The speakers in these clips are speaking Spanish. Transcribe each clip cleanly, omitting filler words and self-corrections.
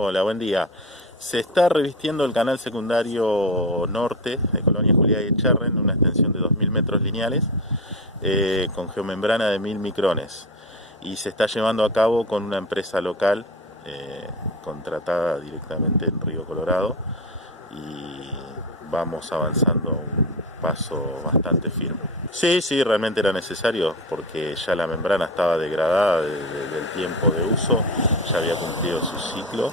Hola, buen día. Se está revistiendo el canal secundario norte de Colonia Juliá y Echarren, una extensión de 2000 metros lineales, con geomembrana de 1000 micrones. Y se está llevando a cabo con una empresa local contratada directamente en Río Colorado. Y vamos avanzando a un paso bastante firme. Sí, sí, realmente era necesario porque ya la membrana estaba degradada del tiempo de uso, ya había cumplido su ciclo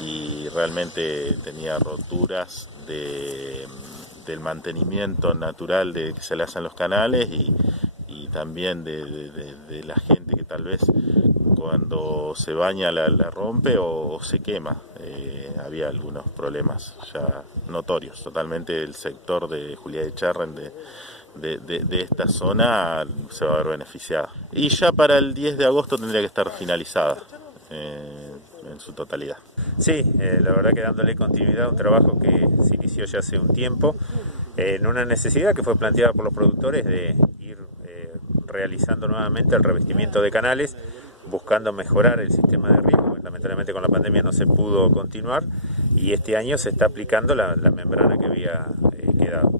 y realmente tenía roturas del mantenimiento natural que se le hacen los canales y también de la gente que tal vez cuando se baña la rompe o se quema. Había algunos problemas ya notorios. Totalmente el sector de Juliá de Echarren de esta zona se va a ver beneficiada. Y ya para el 10 de agosto tendría que estar finalizada en su totalidad. Sí, la verdad que dándole continuidad a un trabajo que se inició ya hace un tiempo, en una necesidad que fue planteada por los productores de ir realizando nuevamente el revestimiento de canales, buscando mejorar el sistema de riego. Lamentablemente con la pandemia no se pudo continuar y este año se está aplicando la membrana que había quedado.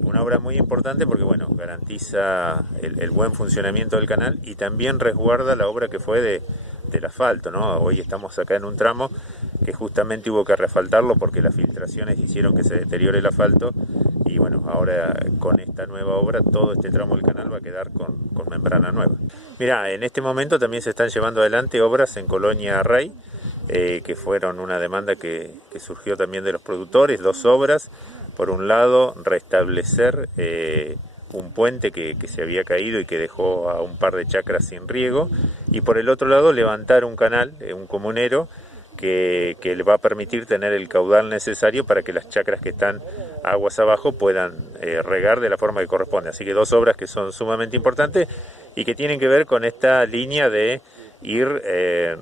Una obra muy importante porque bueno, garantiza el buen funcionamiento del canal y también resguarda la obra que fue del asfalto, ¿no? Hoy estamos acá en un tramo que justamente hubo que reasfaltarlo porque las filtraciones hicieron que se deteriore el asfalto y bueno, ahora con esta nueva obra todo este tramo del canal va a quedar con membrana nueva. Mira, en este momento también se están llevando adelante obras en Colonia Rey, que fueron una demanda que surgió también de los productores, dos obras. Por un lado, restablecer un puente que se había caído y que dejó a un par de chacras sin riego, y por el otro lado, levantar un canal, un comunero, que le va a permitir tener el caudal necesario para que las chacras que están aguas abajo puedan regar de la forma que corresponde. Así que dos obras que son sumamente importantes y que tienen que ver con esta línea de ir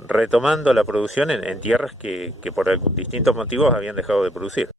retomando la producción en tierras que por distintos motivos habían dejado de producir.